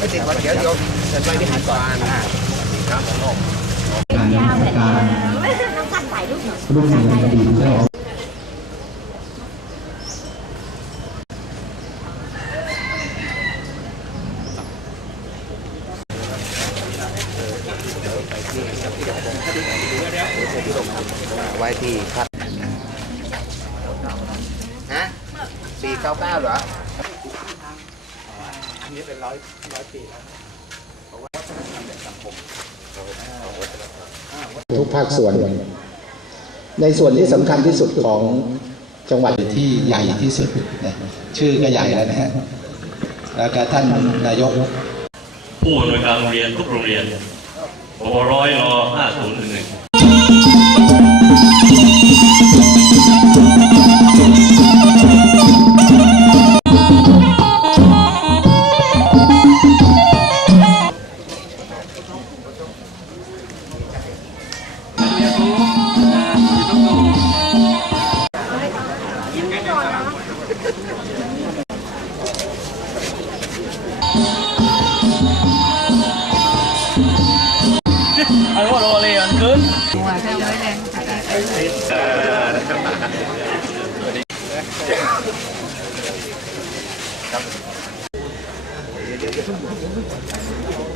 ไม่ติดวันเดี๋ยวโยมจะไปวิหารก่อนครับผมการนมัสการรูปหนึ่งอดีตเจ้าไว้ที่พัดฮะสี่เก้าเก้าเหรอ ทุกภาคส่วน ในส่วนที่สำคัญที่สุดของจังหวัดที่ใหญ่ที่สุด ชื่อก็ใหญ่แล้วนะฮะแล้วก็ท่านนายก ผู้อำนวยการโรงเรียนทุกโรงเรียนปวร้อยรอ5011 Alo alo liền cứng. Ngoài theo đấy nè.